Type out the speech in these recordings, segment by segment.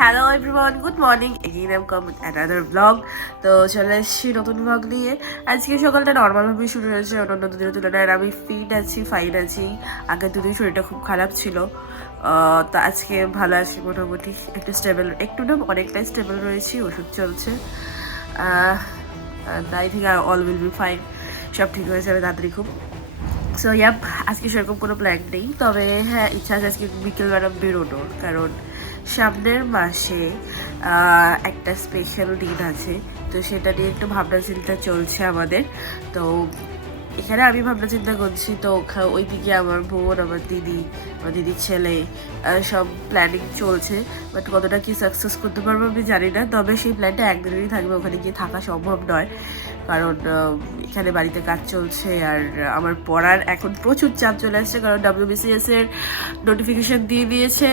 Hello everyone, good morning. Again I am come with another blog. তো চলে এসেছি নতুন ব্লগ নিয়ে। আজকে সকালটা নর্মালভাবেই শুরু হয়েছে অন্যান্য দিনের তুলনায়। আমি ফিট আছি, ফাইন আছি। আগের দুদিন শরীরটা খুব খারাপ ছিল, তো আজকে ভালো আছি মোটামুটি। একটু স্টেবল, একটু না অনেকটাই স্টেবল রয়েছি, ওষুধ চলছে। I think all will be fine, সব ঠিক হয়ে যাবে তাড়াতাড়ি খুব। সো ইয়াপ, আজকে সেরকম কোনো প্ল্যান নেই, তবে হ্যাঁ ইচ্ছা আছে আজকে বিকেলবেলা বেরোনোর, কারণ সামনের মাসে একটা স্পেশাল দিন আছে। তো সেটা নিয়ে একটু ভাবনা চিন্তা চলছে আমাদের। তো এখানে আমি ভাবনা চিন্তা করছি, তো ওইদিকে আমার বোন, আমার দিদির ছেলে সব প্ল্যানিং চলছে। বাট কতটা কি সাকসেস করতে পারবো আমি জানি না, তবে সেই প্ল্যানটা একদিনেরই থাকবে, ওখানে গিয়ে থাকা সম্ভব নয়। কারণ এখানে বাড়িতে কাজ চলছে, আর আমার পড়ার এখন প্রচুর চাপ চলে আসছে, কারণ WBCS এর নোটিফিকেশান দিয়ে দিয়েছে।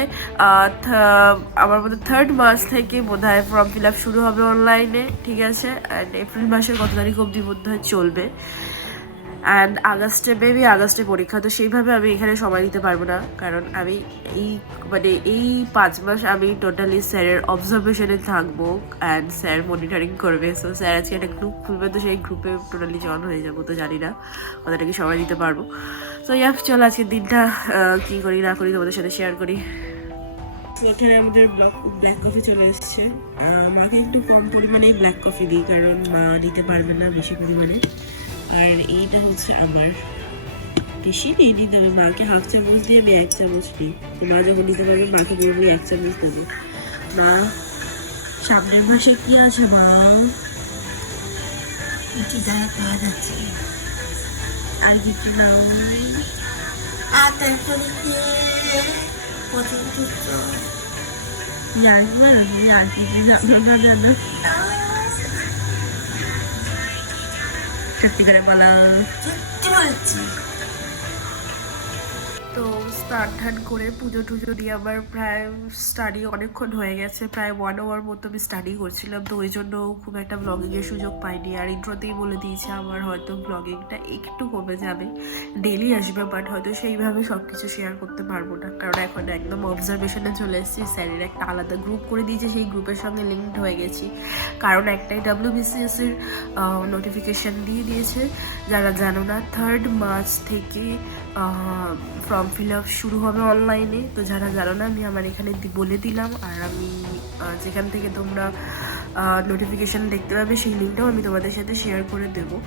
আমার মধ্যে 3rd মাস থেকে বোধ হয় ফর্ম ফিল আপ শুরু হবে অনলাইনে, ঠিক আছে। অ্যান্ড এপ্রিল মাসের কত তারিখ অবধি বোধ হয় চলবে। অ্যান্ড আগস্টে পরীক্ষা। তো সেইভাবে আমি এখানে সময় দিতে পারবো না, কারণ আমি এই 5 মাস আমি টোটালি স্যারের অবজারভেশনে থাকবো, অ্যান্ড স্যার মনিটরিং করবে। সো স্যার আজকে একটা গ্রুপ খুলবে, তো সেই গ্রুপে টোটালি জয়েন হয়ে যাবো। তো জানি না কতটা কি সময় দিতে পারবো। সো চলো আজকের দিনটা কী করি না করি তোমাদের সাথে শেয়ার করি। এখানে আমাদের ব্ল্যাক কফি চলে এসছে। মাকে একটু কম পরিমাণে ব্ল্যাক কফি দিই, কারণ মা দিতে পারবে না বেশি পরিমাণে। আর এইটা হচ্ছে আমার, বেশি নিয়ে নিতে হবে, মাকে 1/2 চামচ দিয়ে আমি 1 চামচ নিই। তো মা যখন দিতে পারবে মাকে পুরোপুরি 1 চামচ দেবো। মা সামনের মাসে কি আছে মা? কি দেখা পাওয়া যাচ্ছে আর কিছু নাও নেই। আর তারপরে আর কিছু জানো সত্যি করে বলা। তো স্নান করে পুজো টুজো দিয়ে আমার প্রায় স্টাডি অনেকক্ষণ হয়ে গেছে, প্রায় 1 আওয়ার মতো আমি স্টাডি করছিলাম। তো ওই জন্য খুব একটা ব্লগিংয়ের সুযোগ পাইনি। আর ইন্ট্রোতেই বলে দিয়েছে আমার হয়তো ব্লগিংটা একটু কমে যাবে, ডেলি আসবে, বাট হয়তো সেইভাবে সব কিছু শেয়ার করতে পারবো না, কারণ এখন একদম অবজারভেশনে চলে এসেছি। স্যারের একটা আলাদা গ্রুপ করে দিয়েছে, সেই গ্রুপের সঙ্গে লিঙ্কড হয়ে গেছি, কারণ একটাই WBCS এর নোটিফিকেশান দিয়ে দিয়েছে। যারা জানো না, 3rd মার্চ থেকে ফর্ম ফিল আপ শুরু হবে অনলাইনে। তো যারা জানো না, আমি আমার এখানে বলে দিলাম। আর আমি যেখান থেকে তোমরা নোটিফিকেশান দেখতে পাবে, সেই লিঙ্কটাও আমি তোমাদের সাথে শেয়ার করে দেবো।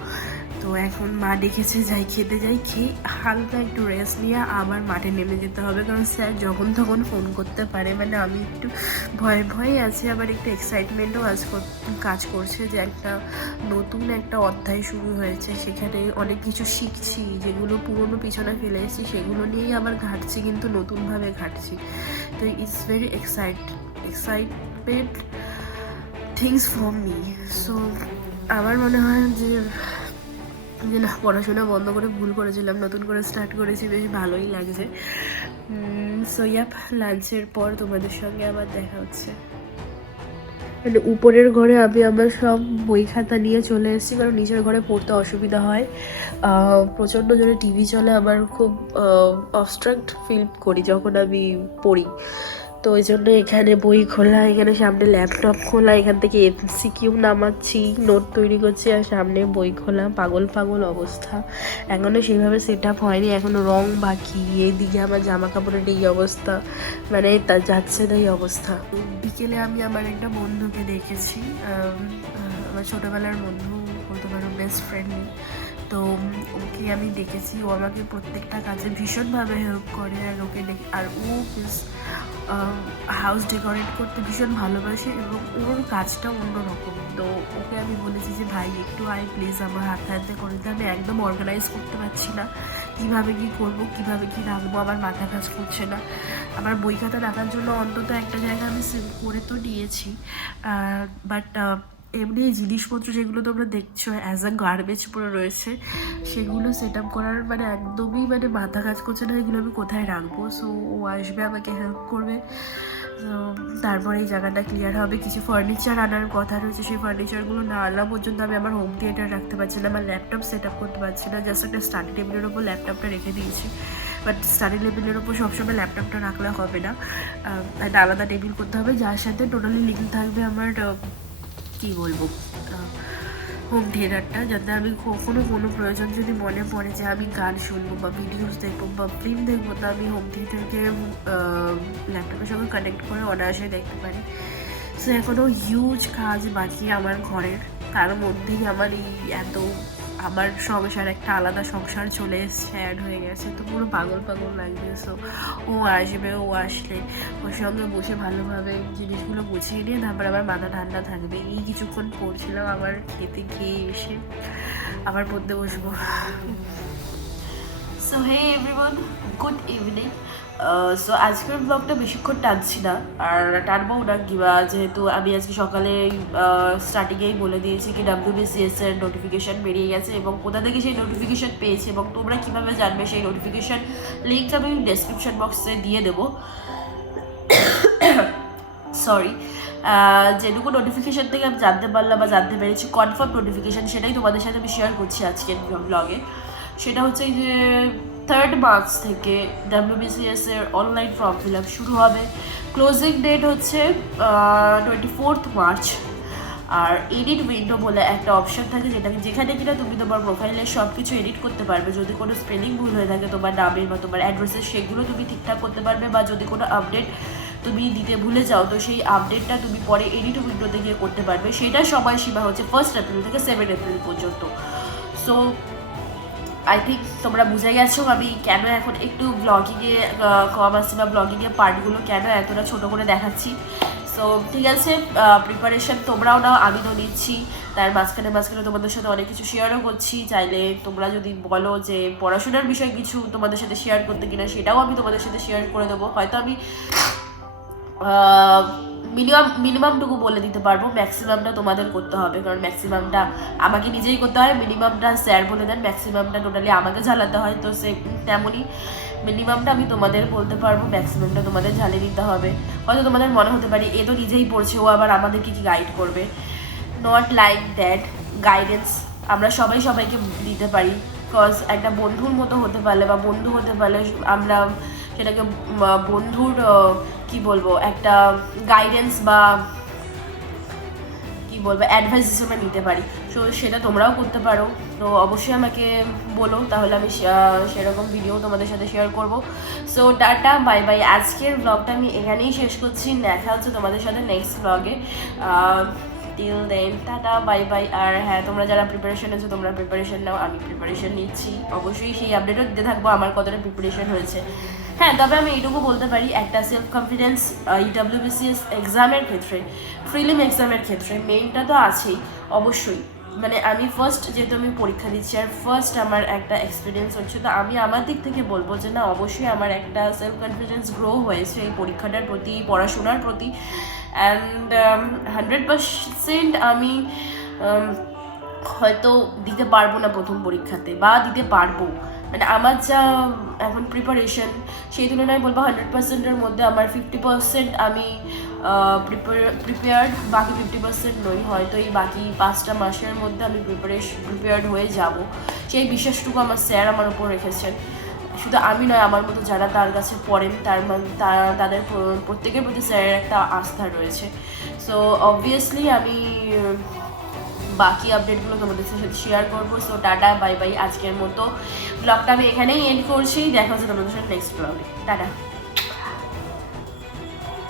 তো এখন মা ডেকেছে, খেতে যাই, খেয়ে হালকা একটু রেস্ট নিয়ে আবার মাঠে নেমে যেতে হবে, কারণ স্যার যখন তখন ফোন করতে পারে। মানে আমি একটু ভয়ে আছি, আবার একটু এক্সাইটমেন্টও কাজ করছে যে একটা নতুন একটা অধ্যায় শুরু হয়েছে, সেখানে অনেক কিছু শিখছি, যেগুলো পুরনো পিছনে ফেলে এসেছি সেগুলো নিয়েই আবার ঘাটছি, কিন্তু নতুনভাবে ঘাটছি। তো it's very excited things for me. So আমার মনে হয় যে না, পড়াশোনা বন্ধ করে ভুল করেছিলাম, নতুন করে স্টার্ট করেছি, বেশ ভালোই লাগছে। সো লাঞ্চের পর তোমাদের সঙ্গে আবার দেখা হচ্ছে। মানে উপরের ঘরে আমি আমার সব বই খাতা নিয়ে চলে এসেছি, কারণ নিচের ঘরে পড়তে অসুবিধা হয়, প্রচণ্ড জোরে টিভি চলে, আমার খুব অবস্ট্রাক্ট ফিল করি যখন আমি পড়ি। তো ওই জন্য এখানে বই খোলা, এখানে সামনে ল্যাপটপ খোলা, এখান থেকে MCQ নামাচ্ছি, নোট তৈরি করছি, আর সামনে বই খোলা, পাগল অবস্থা। এখনও সেইভাবে সেট আপ হয়নি, এখনও রং বাকি। এইদিকে আমার জামা কাপড়ের এই অবস্থা, মানে তা যাচ্ছে না এই অবস্থা। বিকেলে আমি আমার একটা বন্ধুকে দেখেছি, আমার ছোটোবেলার বন্ধু, বলতে পারো বেস্ট ফ্রেন্ড। তো ওকে আমি দেখেছি, ও আমাকে প্রত্যেকটা কাজে ভীষণভাবে হেল্প করে। আর ওকে আর ও হাউস ডেকোরেট করতে ভীষণ ভালোবাসে, এবং ওর কাজটা অন্যরকম। তো ওকে আমি বলেছি যে ভাই একটু আয় প্লিজ, আমার হাতে করে দিতে, আমি একদম অর্গানাইজ করতে পারছি না, কীভাবে কী করবো, কীভাবে কী রাখবো, আমার মাথা কাজ করছে না। আমার বই খাতা রাখার জন্য অন্তত একটা জায়গা আমি সেভ করে তো নিয়েছি, বাট এমনি জিনিসপত্র যেগুলো তোমরা দেখছো অ্যাজ আ গার্বেজ পড়ে রয়েছে, সেগুলো সেট আপ করার মানে একদমই মানে মাথা কাজ করছে না, এগুলো আমি কোথায় রাখবো। সো ও আসবে, আমাকে হেল্প করবে। তারপরে এই জায়গাটা ক্লিয়ার হবে। কিছু ফার্নিচার আনার কথা রয়েছে, সেই ফার্নিচারগুলো না আনা পর্যন্ত আমি আমার হোম থিয়েটার রাখতে পারছি না, আমার ল্যাপটপ সেট আপ করতে পারছি না। জাস্ট একটা স্টাডি টেবিলের ওপর ল্যাপটপটা রেখে দিয়েছি, বাট স্টাডি টেবিলের ওপর সবসময় ল্যাপটপটা রাখলে হবে না, একটা আলাদা টেবিল করতে হবে যার সাথে টোটালি লিঙ্ক থাকবে আমার কী বলবো হোম থিয়েটারটা, যাতে আমি কখনো কোনো প্রয়োজন যদি মনে পড়ে যে আমি গান শুনবো বা ভিডিওস দেখবো বা ফিল্ম দেখবো, তা আমি হোম থিয়েটারকে ল্যাপটপের সঙ্গে কানেক্ট করে অনায়াসে দেখতে পারি। সো এখনও হিউজ কাজ বাকি আমার ঘরের, তার মধ্যেই আমার এই এত আমার সংসার একটা আলাদা সংসার চলে এসছে, অ্যাড হয়ে গেছে, তো পুরো পাগল পাগল লাগবে। সো ও আসবে, ও আসলে ওর সঙ্গে বসে ভালোভাবে জিনিসগুলো গুছিয়ে নিয়ে তারপর আবার মাথা ঠান্ডা থাকবে। এই কিছুক্ষণ পড়ছিলাম, আবার খেয়ে এসে আবার পড়তে বসবো। So hey everyone, good evening. So আজকের ব্লগটা বেশিক্ষণ টানছি না, আর টানবো না কিবা, যেহেতু আমি আজকে সকালে স্টার্টিংয়েই বলে দিয়েছি কি WBCS এর নোটিফিকেশান বেরিয়ে গেছে এবং কোথা থেকে সেই নোটিফিকেশান পেয়েছি এবং তোমরা কীভাবে জানবে সেই নোটিফিকেশান লিঙ্ক আমি ডেসক্রিপশন বক্সে দিয়ে দেবো। সরি, যেটুকু নোটিফিকেশান থেকে আমি জানতে পারলাম বা জানতে পেরেছি কনফার্ম নোটিফিকেশান, সেটাই তোমাদের সাথে আমি শেয়ার করছি আজকের ব্লগে। সেটা হচ্ছে যে 3rd মার্চ থেকে WBCS এর অনলাইন ফর্ম ফিল আপ শুরু হবে। ক্লোজিং ডেট হচ্ছে 24th মার্চ। আর এডিট উইন্ডো বলে একটা অপশন থাকে যেখানে কিনা তুমি তোমার প্রোফাইলে সব কিছু এডিট করতে পারবে। যদি কোনো স্পেলিং ভুল হয়ে থাকে তোমার নামের বা তোমার অ্যাড্রেসের, সেগুলো তুমি ঠিকঠাক করতে পারবে, বা যদি কোনো আপডেট তুমি দিতে ভুলে যাও তো সেই আপডেটটা তুমি পরে এডিট উইন্ডোতে গিয়ে করতে পারবে। সেটার সময়সীমা হচ্ছে 1 এপ্রিল থেকে 7 এপ্রিল পর্যন্ত। সো আই থিঙ্ক তোমরা বুঝে গেছো আমি কেন এখন একটু ব্লগিংয়ে কম আসছি বা ব্লগিংয়ের পার্টগুলো কেন এতটা ছোটো করে দেখাচ্ছি। সো ঠিক আছে, প্রিপারেশান তোমরাও নাও, আমি তো নিচ্ছি, তার মাঝখানে তোমাদের সাথে অনেক কিছু শেয়ারও করছি। চাইলে তোমরা যদি বলো যে পড়াশোনার বিষয়ে কিছু তোমাদের সাথে শেয়ার করতে কিনা, সেটাও আমি তোমাদের সাথে শেয়ার করে দেবো। হয়তো আমি মিনিমামটুকু বলে দিতে পারবো, ম্যাক্সিমামটা তোমাদের করতে হবে, কারণ ম্যাক্সিমামটা আমাকে নিজেই করতে হয়, মিনিমামটা স্যার বলে দেন, ম্যাক্সিমামটা টোটালি আমাকে ঝালাতে হয়। তো সে তেমনই মিনিমামটা আমি তোমাদের বলতে পারবো, ম্যাক্সিমামটা তোমাদের ঝালিয়ে দিতে হবে। হয়তো তোমাদের মনে হতে পারে এ তো নিজেই পড়ছে, ও আবার আমাদেরকে কি গাইড করবে। Not like that. গাইডেন্স আমরা সবাইকে দিতে পারি, বিকজ একটা বন্ধুর মতো হতে পারলে বা বন্ধু হতে পারলে আমরা সেটাকে বন্ধুর কি বলবো একটা গাইডেন্স বা কি বলবো অ্যাডভাইস হিসেবে নিতে পারি। সো সেটা তোমরাও করতে পারো। তো অবশ্যই আমাকে বলো, তাহলে আমি সেরকম ভিডিও তোমাদের সাথে শেয়ার করব। So tata, bye by. আজকের ব্লগটা আমি এখানেই শেষ করছি, দেখা হচ্ছে তোমাদের সাথে নেক্সট ব্লগে। Till then tata, bye bye. আর হ্যাঁ, তোমরা যারা প্রিপারেশন আছো তোমরা প্রিপারেশন নাও, আমি প্রিপারেশন নিচ্ছি। অবশ্যই সেই আপডেটও দিতে থাকবো আমার কতটা প্রিপারেশন হয়েছে। হ্যাঁ, তবে আমি এইটুকু বলতে পারি, একটা সেলফ কনফিডেন্স WBCS এক্সামের ক্ষেত্রে, প্রিলিম এক্সামের ক্ষেত্রে মেইনটা তো আছেই অবশ্যই। মানে আমি যেহেতু আমি পরীক্ষা দিচ্ছি আর আমার একটা এক্সপিরিয়েন্স হচ্ছে, তো আমি আমার দিক থেকে বলবো যে না, অবশ্যই আমার একটা সেলফ কনফিডেন্স গ্রো হয়েছে এই পরীক্ষাটার প্রতি, পড়াশোনার প্রতি। অ্যান্ড 100% আমি হয়তো দিতে পারবো না প্রথম পরীক্ষাতে, বা দিতে পারবো। মানে আমার যা এখন প্রিপারেশন, সেই তুলনায় বলবো 100%-এর মধ্যে আমার 50% আমি প্রিপেয়ার্ড, বাকি 50% নই। হয়তো এই বাকি 5টা মাসের মধ্যে আমি প্রিপেয়ার্ড হয়ে যাব। সেই বিশ্বাসটুকু আমার স্যার আমার উপর রেখেছেন। শুধু আমি নয়, আমার মতো যারা তার কাছে পড়েন তাদের প্রত্যেকের প্রতি স্যারের একটা আস্থা রয়েছে। সো অবভিয়াসলি আমি বাকি আপডেটগুলো তোমাদের সাথে শেয়ার করবো। So tata, bye by. আজকের মতো ব্লগটা আমি এখানেই এন্ড করছি, দেখা হচ্ছে তোমাদের সাথে নেক্সট ব্লগে। টাটা।